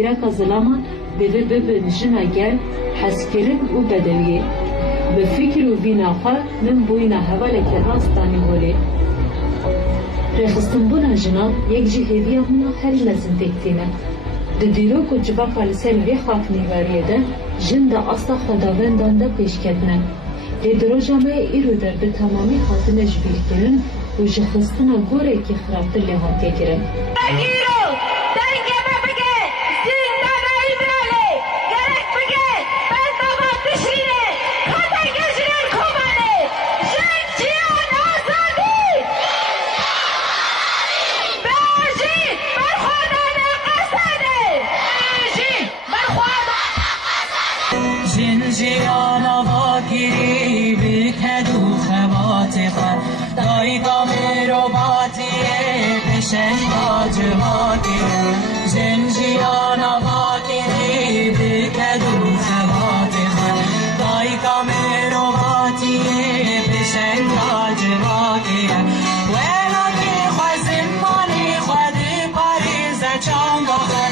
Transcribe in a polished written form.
ایرک ظلمان دوی ببنشن اگر حسکرین و بدلیه به فکر و بیناخه من بوینا حواله که راستانی بوله رخستن بونا جناب یک جهوی همونا هر لازم تکتینه ده دیروک و جباقا لسر وی خاک نیواریه ده جن ده اصلا خداوندان ده پیش کدنه لدروجامه ایرو در به تمامی خاطنه جبیر کرن و جخستنا گوره که خرابتر لحاته کرن جیانا واگیری بکدو خواتقه دایگا میرو باتیه بشن باج واگیره جیانا واگیری بکدو خواتقه دایگا میرو باتیه بشن باج واگیره ویلا که خوزن مانی خودی پاریزه چانگا